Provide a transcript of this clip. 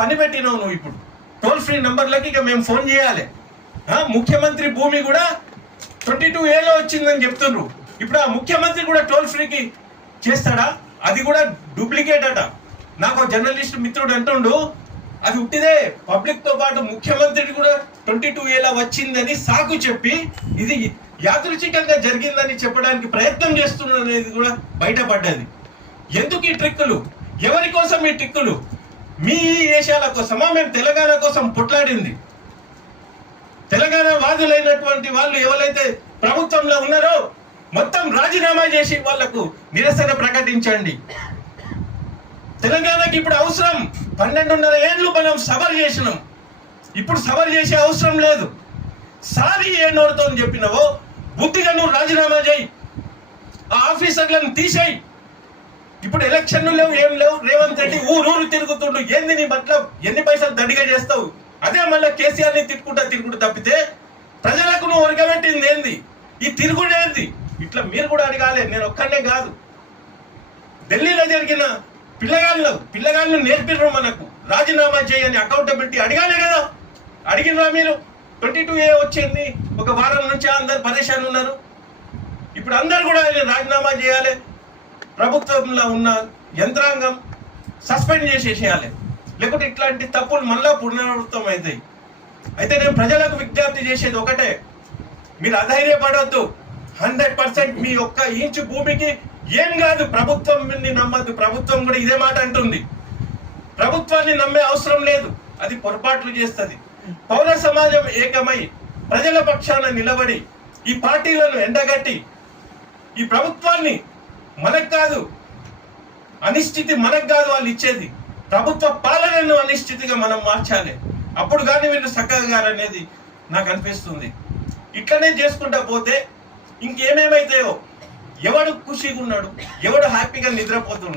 పని పెట్టినావు నువ్వు. ఇప్పుడు టోల్ ఫ్రీ నంబర్లకి ఇక మేము ఫోన్ చేయాలి. ముఖ్యమంత్రి భూమి కూడా 22A వచ్చిందని చెప్తున్నారు. ఇప్పుడు ఆ ముఖ్యమంత్రి కూడా టోల్ ఫ్రీకి చేస్తాడా? అది కూడా డూప్లికేట్ అట. నాకు జర్నలిస్ట్ మిత్రుడు అంటుండు, అది ఉట్టిదే. పబ్లిక్ తో పాటు ముఖ్యమంత్రికి కూడా 22A వచ్చిందని సాకు చెప్పి ఇది యాదృచ్ఛికంగా జరిగిందని చెప్పడానికి ప్రయత్నం చేస్తున్నది కూడా బయటపడ్డది. ఎందుకు ఈ ట్రిక్కులు? ఎవరి కోసం ఈ ట్రిక్కులు? మీ దేశాల కోసమా? మేము తెలంగాణ కోసం పుట్లాడింది. తెలంగాణ వాదులైనటువంటి వాళ్ళు ఎవరైతే ప్రభుత్వంలో ఉన్నారో మొత్తం రాజీనామా చేసి వాళ్లకు నిరసన ప్రకటించండి. తెలంగాణకి ఇప్పుడు అవసరం. 12.5 ఏళ్ళు మనం సబర్ చేసినాం. ఇప్పుడు సబర్ చేసే అవసరం లేదు. సారీ ఏ నోరుతో చెప్పినావో బుద్ధిగా నువ్వు రాజీనామా చేయి. ఆ ఆఫీసర్లను తీసేయి. ఇప్పుడు ఎలక్షన్లు లేవు, ఏం లేవు. రేవంత్ రెడ్డి ఊరు తిరుగుతుండు. ఏంది నీ బట్ల ఎన్ని పైసలు దండిగా చేస్తావు? అదే మళ్ళీ కేసీఆర్ ని తిట్టుకుంటూ తప్పితే ప్రజలకు నువ్వు ఒరగబెట్టింది ఏంది? ఈ తిరుగుడు ఏంది? ఇట్లా మీరు కూడా అడగాలి. నేను ఒక్కనే కాదు. ఢిల్లీలో జరిగిన పిల్లగాళ్ళు నేర్పిర్రు మనకు రాజీనామా చేయని అకౌంటబిలిటీ అడగాలి కదా. అడిగినరా మీరు? 22A వచ్చింది. ఒక వారం నుంచి అందరు పరేషాన్ ఉన్నారు. ఇప్పుడు అందరు కూడా రాజీనామా చేయాలి. ప్రభుత్వంలో ఉన్న యంత్రాంగం సస్పెండ్ చేసేసేయాలి. లేకుంటే ఇట్లాంటి తప్పులు మళ్ళా పునరావృతం అవుతాయి. అయితే నేను ప్రజలకు విజ్ఞప్తి చేసేది ఒకటే, మీరు అధైర్యపడవద్దు. 100% మీ ఒక్క ఇంచు భూమికి ఏం కాదు. ప్రభుత్వాన్ని నమ్మద్దు. ప్రభుత్వం కూడా ఇదే మాట అంటుంది. ప్రభుత్వాన్ని నమ్మే అవసరం లేదు, అది పొరపాట్లు చేస్తుంది. పౌర సమాజం ఏకమై ప్రజల పక్షాన నిలబడి ఈ పార్టీలను ఎండగట్టి ఈ ప్రభుత్వాన్ని మనకు కాదు, అనిశ్చితి మనకు కాదు వాళ్ళు ఇచ్చేది, ప్రభుత్వ పాలనను అనిశ్చితిగా మనం మార్చాలి. అప్పుడు కానీ వీళ్ళు చక్కగారనేది నాకు అనిపిస్తుంది. ఇట్లనే చేసుకుంటా పోతే ఇంకేమేమైతాయో. ఎవడు ఖుషిగా ఉన్నాడు, ఎవడు హ్యాపీగా నిద్రపోతున్నాడు.